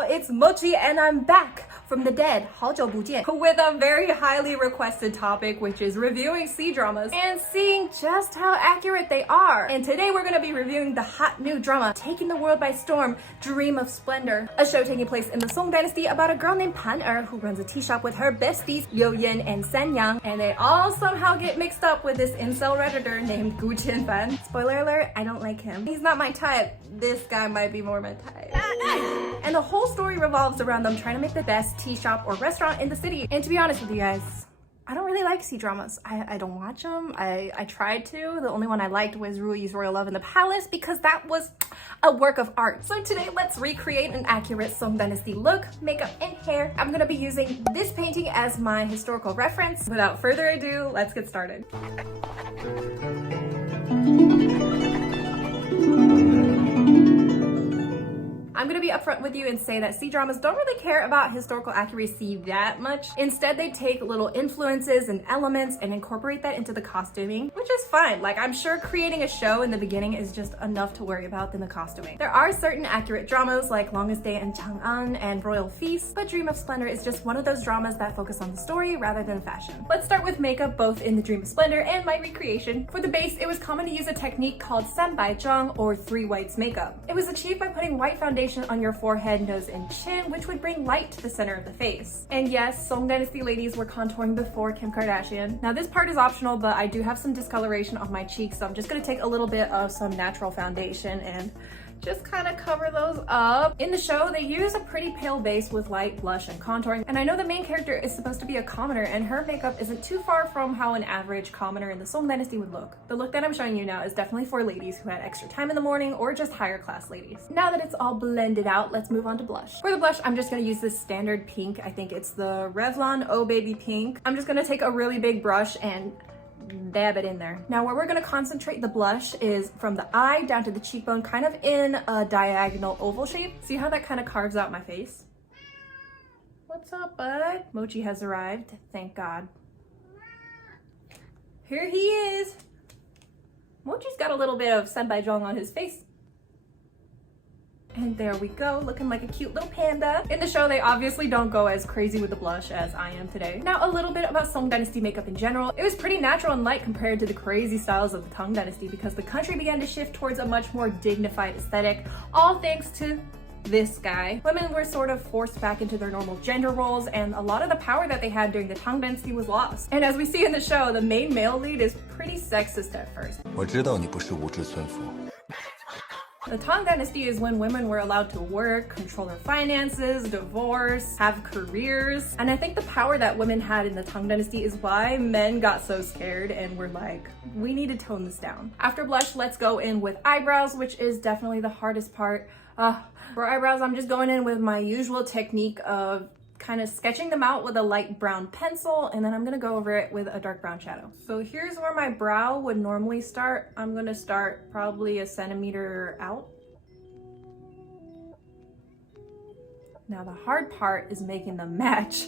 Hello, it's Mochi and I'm back from the dead, 好久不见, with a very highly requested topic, which is reviewing C-dramas and seeing just how accurate they are. And today we're going to be reviewing the hot new drama taking the world by storm, Dream of Splendor, a show taking place in the Song Dynasty about a girl named Pan who runs a tea shop with her besties Liu Yin and San Yang, and they all somehow get mixed up with this incel redditor named Qianfan. Spoiler alert, I don't like him. He's not my type. This guy might be more my type. And the whole story revolves around them trying to make the best tea shop or restaurant in the city. And to be honest with you guys, I don't really like C-dramas. I don't watch them. I tried to. The only one I liked was Rui's Royal Love in the Palace because that was a work of art. So today, let's recreate an accurate Song Dynasty look, makeup, and hair. I'm gonna be using this painting as my historical reference. Without further ado, let's get started. I'm gonna be upfront with you and say that C-dramas don't really care about historical accuracy that much. Instead, they take little influences and elements and incorporate that into the costuming, which is fine. Like, I'm sure creating a show in the beginning is just enough to worry about than the costuming. There are certain accurate dramas like Longest Day in Chang'an and Royal Feast, but Dream of Splendor is just one of those dramas that focus on the story rather than fashion. Let's start with makeup, both in the Dream of Splendor and my recreation. For the base, it was common to use a technique called sanbaizhang, or three whites makeup. It was achieved by putting white foundation on your forehead, nose, and chin, which would bring light to the center of the face. And yes, Song Dynasty ladies were contouring before Kim Kardashian. Now this part is optional, but I do have some discoloration on my cheeks, so I'm just gonna take a little bit of some natural foundation and just kind of cover those up. In the show, they use a pretty pale base with light blush and contouring. And I know the main character is supposed to be a commoner, and her makeup isn't too far from how an average commoner in the Song Dynasty would look. The look that I'm showing you now is definitely for ladies who had extra time in the morning or just higher class ladies. Now that it's all blended out, let's move on to blush. For the blush, I'm just gonna use this standard pink. I think it's the Revlon Oh Baby Pink. I'm just gonna take a really big brush and dab it in there. Now where we're going to concentrate the blush is from the eye down to the cheekbone, kind of in a diagonal oval shape. See how that kind of carves out my face? What's up, bud? Mochi has arrived, thank God. Here he is. Mochi's got a little bit of sanbaizhang on his face. And there we go, looking like a cute little panda. In the show, they obviously don't go as crazy with the blush as I am today. Now, a little bit about Song Dynasty makeup in general. It was pretty natural and light compared to the crazy styles of the Tang Dynasty because the country began to shift towards a much more dignified aesthetic, all thanks to this guy. Women were sort of forced back into their normal gender roles, and a lot of the power that they had during the Tang Dynasty was lost. And as we see in the show, the main male lead is pretty sexist at first. 我知道你不是无知村夫。 The Tang Dynasty is when women were allowed to work, control their finances, divorce, have careers. And I think the power that women had in the Tang Dynasty is why men got so scared and were like, we need to tone this down. After blush, let's go in with eyebrows, which is definitely the hardest part. For eyebrows, I'm just going in with my usual technique of kind of sketching them out with a light brown pencil, and then I'm gonna go over it with a dark brown shadow. So here's where my brow would normally start. I'm gonna start probably a centimeter out. Now the hard part is making them match.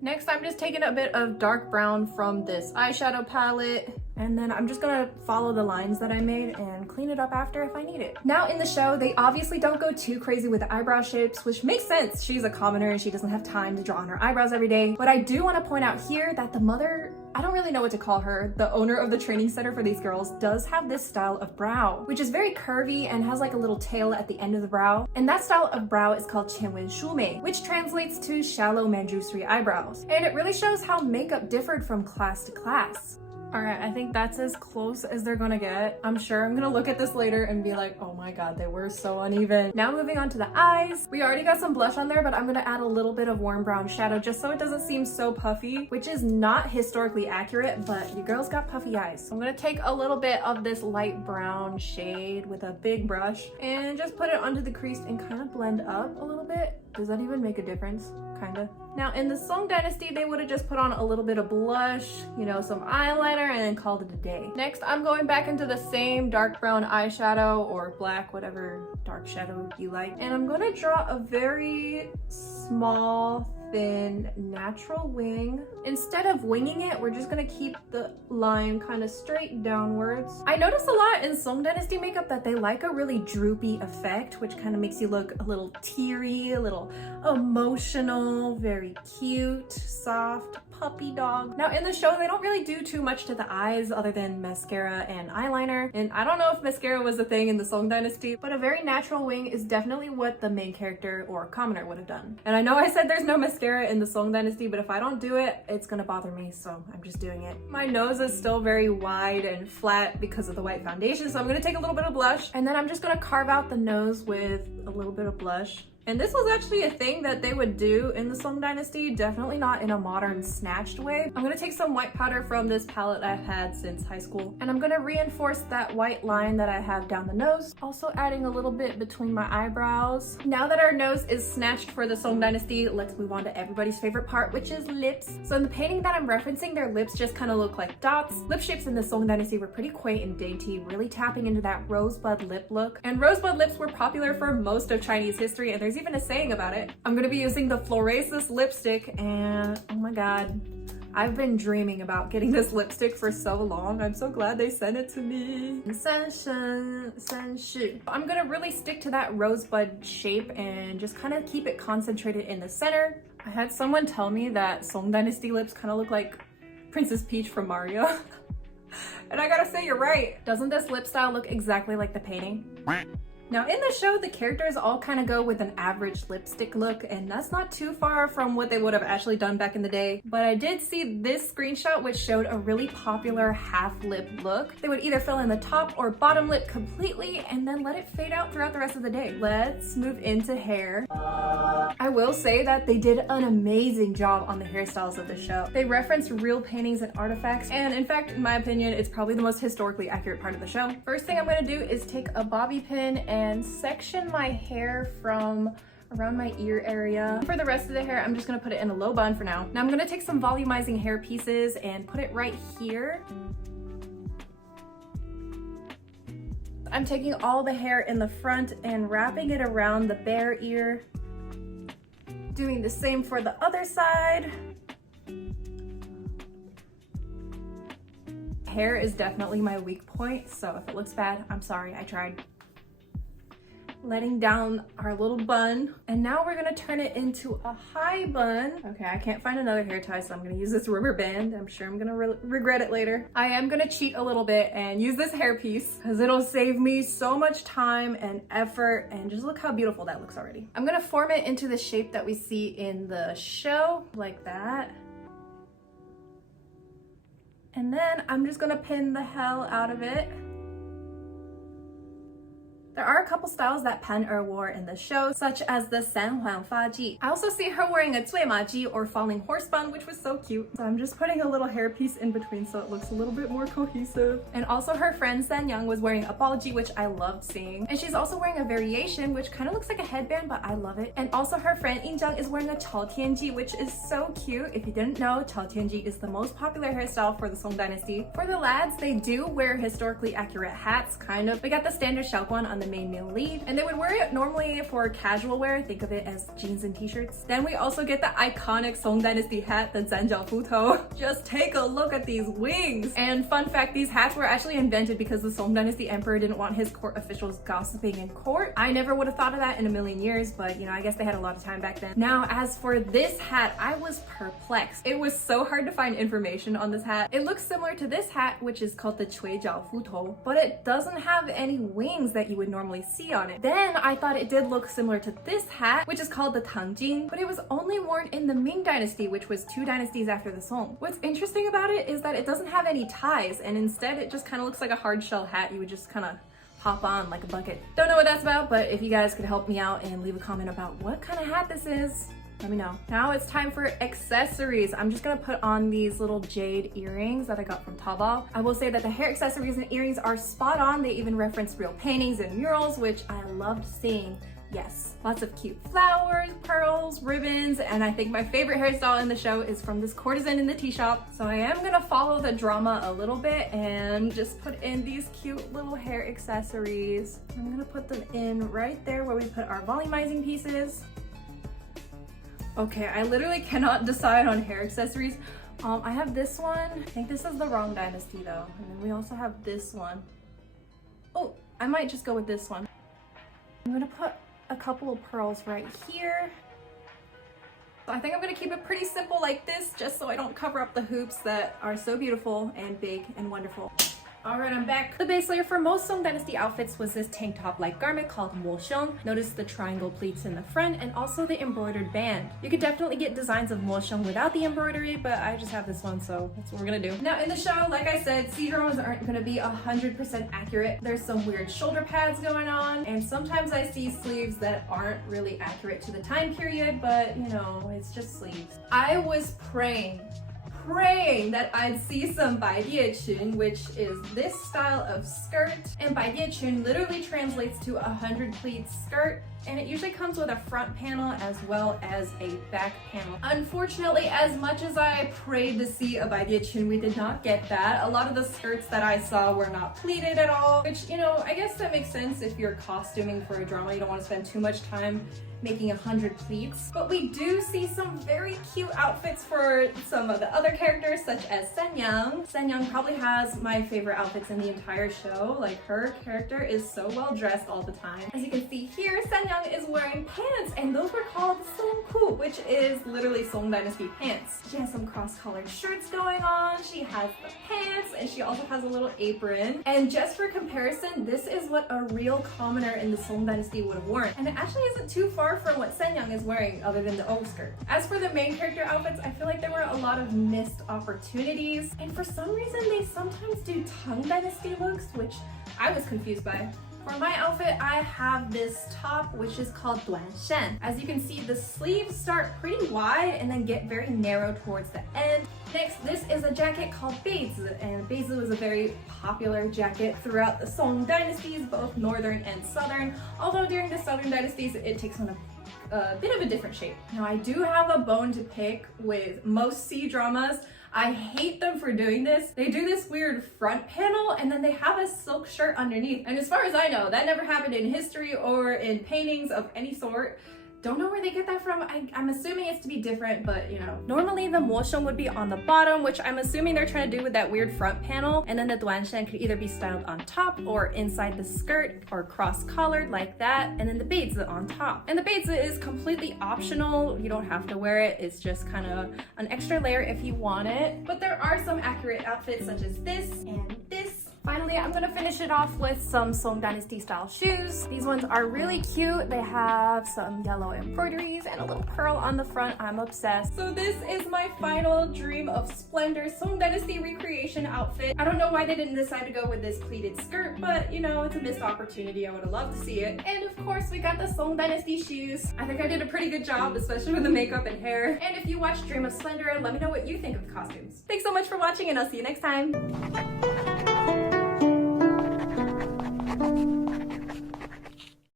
Next, I'm just taking a bit of dark brown from this eyeshadow palette, and then I'm just gonna follow the lines that I made and clean it up after if I need it. Now in the show, they obviously don't go too crazy with the eyebrow shapes, which makes sense. She's a commoner and she doesn't have time to draw on her eyebrows every day. But I do want to point out here that the mother, I don't really know what to call her, the owner of the training center for these girls, does have this style of brow, which is very curvy and has like a little tail at the end of the brow. And that style of brow is called qianwen shumei, which translates to shallow manjusri eyebrows. And it really shows how makeup differed from class to class. All right, I think that's as close as they're gonna get. I'm sure I'm gonna look at this later and be like, oh my God, they were so uneven. Now moving on to the eyes. We already got some blush on there, but I'm gonna add a little bit of warm brown shadow just so it doesn't seem so puffy, which is not historically accurate, but you girls got puffy eyes. So I'm gonna take a little bit of this light brown shade with a big brush and just put it under the crease and kind of blend up a little bit. Does that even make a difference? Kinda. Now in the Song Dynasty, they would have just put on a little bit of blush, you know, some eyeliner, and then called it a day. Next, I'm going back into the same dark brown eyeshadow or black, whatever dark shadow you like. And I'm gonna draw a very small, thin, natural wing Instead of winging it, we're just gonna keep the line kind of straight downwards. I notice a lot in Song Dynasty makeup that they like a really droopy effect, which kind of makes you look a little teary, a little emotional, very cute, soft, puppy dog. Now in the show, they don't really do too much to the eyes other than mascara and eyeliner. And I don't know if mascara was a thing in the Song Dynasty, but a very natural wing is definitely what the main character or commoner would have done. And I know I said there's no mascara in the Song Dynasty, but if I don't do it, it's gonna bother me, so I'm just doing it. My nose is still very wide and flat because of the white foundation, so I'm gonna take a little bit of blush, and then I'm just gonna carve out the nose with a little bit of blush. And this was actually a thing that they would do in the Song Dynasty, definitely not in a modern snatched way. I'm gonna take some white powder from this palette I've had since high school, and I'm gonna reinforce that white line that I have down the nose, also adding a little bit between my eyebrows. Now that our nose is snatched for the Song Dynasty, let's move on to everybody's favorite part, which is lips. So in the painting that I'm referencing, their lips just kind of look like dots. Lip shapes in the Song Dynasty were pretty quaint and dainty, really tapping into that rosebud lip look. And rosebud lips were popular for most of Chinese history, and there's even a saying about it. I'm gonna be using the Florasis lipstick, and oh my god, I've been dreaming about getting this lipstick for so long. I'm so glad they sent it to me. I'm gonna really stick to that rosebud shape and just kind of keep it concentrated in the center. I had someone tell me that Song Dynasty lips kind of look like Princess Peach from Mario. And I gotta say, you're right. Doesn't this lip style look exactly like the painting? Now in the show, the characters all kind of go with an average lipstick look, and that's not too far from what they would have actually done back in the day. But I did see this screenshot which showed a really popular half lip look. They would either fill in the top or bottom lip completely and then let it fade out throughout the rest of the day. Let's move into hair. I will say that they did an amazing job on the hairstyles of the show. They referenced real paintings and artifacts, and in fact, in my opinion, it's probably the most historically accurate part of the show. First thing I'm gonna do is take a bobby pin and section my hair from around my ear area. For the rest of the hair, I'm just gonna put it in a low bun for now. Now I'm gonna take some volumizing hair pieces and put it right here. I'm taking all the hair in the front and wrapping it around the bare ear. Doing the same for the other side. Hair is definitely my weak point, so if it looks bad, I'm sorry, I tried. Letting down our little bun, and now we're gonna turn it into a high bun. Okay, I can't find another hair tie, so I'm gonna use this rubber band. I'm sure I'm gonna regret it later. I am gonna cheat a little bit and use this hair piece because it'll save me so much time and effort, and just look how beautiful that looks already. I'm gonna form it into the shape that we see in the show, like that. And then I'm just gonna pin the hell out of it. There are a couple styles that Pan wore in the show, such as the San Huan Fa Ji. I also see her wearing a Cui Ji or falling horse bun, which was so cute. So I'm just putting a little hair piece in between so it looks a little bit more cohesive. And also her friend San Yang was wearing a Bao Ji, which I loved seeing. And she's also wearing a variation, which kind of looks like a headband, but I love it. And also her friend Yin Zhang is wearing a Chao Tian Ji, which is so cute. If you didn't know, Chao Tian Ji is the most popular hairstyle for the Song Dynasty. For the lads, they do wear historically accurate hats, kind of. We got the standard Xiaoguan on the main male lead, and they would wear it normally for casual wear. Think of it as jeans and t-shirts. Then we also get the iconic Song Dynasty hat, the Zanjiao Futou. Just take a look at these wings. And fun fact, these hats were actually invented because the Song Dynasty emperor didn't want his court officials gossiping in court. I never would have thought of that in a million years, but you know, I guess they had a lot of time back then. Now, as for this hat, I was perplexed. It was so hard to find information on this hat. It looks similar to this hat, which is called the Cuijiao Futou, but it doesn't have any wings that you would normally see on it. Then I thought it did look similar to this hat, which is called the Tangjing, but it was only worn in the Ming Dynasty, which was 2 dynasties after the Song. What's interesting about it is that it doesn't have any ties, and instead it just kind of looks like a hard shell hat you would just kind of pop on like a bucket. Don't know what that's about, but if you guys could help me out and leave a comment about what kind of hat this is, let me know. Now it's time for accessories. I'm just gonna put on these little jade earrings that I got from Taobao. I will say that the hair accessories and earrings are spot on. They even reference real paintings and murals, which I loved seeing. Yes, lots of cute flowers, pearls, ribbons, and I think my favorite hairstyle in the show is from this courtesan in the tea shop. So I am gonna follow the drama a little bit and just put in these cute little hair accessories. I'm gonna put them in right there where we put our volumizing pieces. Okay, I literally cannot decide on hair accessories, I have this one. I think this is the wrong dynasty though. And then we also have this one. Oh, I might just go with this one. I'm gonna put a couple of pearls right here. So I think I'm gonna keep it pretty simple like this, just so I don't cover up the hoops that are so beautiful and big and wonderful. Alright, I'm back. The base layer for most Song Dynasty outfits was this tank top-like garment called moxiong. Notice the triangle pleats in the front and also the embroidered band. You could definitely get designs of moxiong without the embroidery, but I just have this one, so that's what we're gonna do. Now in the show, like I said, Cdramas aren't gonna be 100% accurate. There's some weird shoulder pads going on, and sometimes I see sleeves that aren't really accurate to the time period, but you know, it's just sleeves. I was praying that I'd see some baidiechun, which is this style of skirt, and baidiechun literally translates to 100 pleats skirt, and it usually comes with a front panel as well as a back panel. Unfortunately, as much as I prayed to see a baidiechun, we did not get that. A lot of the skirts that I saw were not pleated at all, which, you know, I guess that makes sense if you're costuming for a drama. You don't want to spend too much time making 100 pleats. But we do see some very cute outfits for some of the other characters, such as Senyang. Senyang probably has my favorite outfits in the entire show. Like, her character is so well dressed all the time. As you can see here, Senyang is wearing pants, and those were called Songku, which is literally Song Dynasty pants. She has some cross-colored shirts going on, she has the pants, and she also has a little apron. And just for comparison, this is what a real commoner in the Song Dynasty would have worn. And it actually isn't too far from what Senyang is wearing other than the O skirt. As for the main character outfits, I feel like there were a lot of missed opportunities, and for some reason they sometimes do Tang Dynasty looks, which I was confused by. For my outfit, I have this top, which is called Duanshan. As you can see, the sleeves start pretty wide and then get very narrow towards the end. Next, this is a jacket called Beizi, and Beizi was a very popular jacket throughout the Song dynasties, both northern and southern, although during the southern dynasties, it takes on a bit of a different shape. Now, I do have a bone to pick with most C-dramas. I hate them for doing this. They do this weird front panel and then they have a silk shirt underneath. And as far as I know, that never happened in history or in paintings of any sort. Don't know where they get that from. I'm assuming it's to be different, but you know. Normally the moxiong would be on the bottom, which I'm assuming they're trying to do with that weird front panel. And then the duanshan could either be styled on top or inside the skirt or cross-collared like that. And then the beizi on top. And the beizi is completely optional. You don't have to wear it. It's just kind of an extra layer if you want it. But there are some accurate outfits such as this and this. Finally, I'm gonna finish it off with some Song Dynasty style shoes. These ones are really cute. They have some yellow embroideries and a little pearl on the front. I'm obsessed. So this is my final Dream of Splendor Song Dynasty recreation outfit. I don't know why they didn't decide to go with this pleated skirt, but you know, it's a missed opportunity. I would have loved to see it. And of course, we got the Song Dynasty shoes. I think I did a pretty good job, especially with the makeup and hair. And if you watch Dream of Splendor, let me know what you think of the costumes. Thanks so much for watching, and I'll see you next time.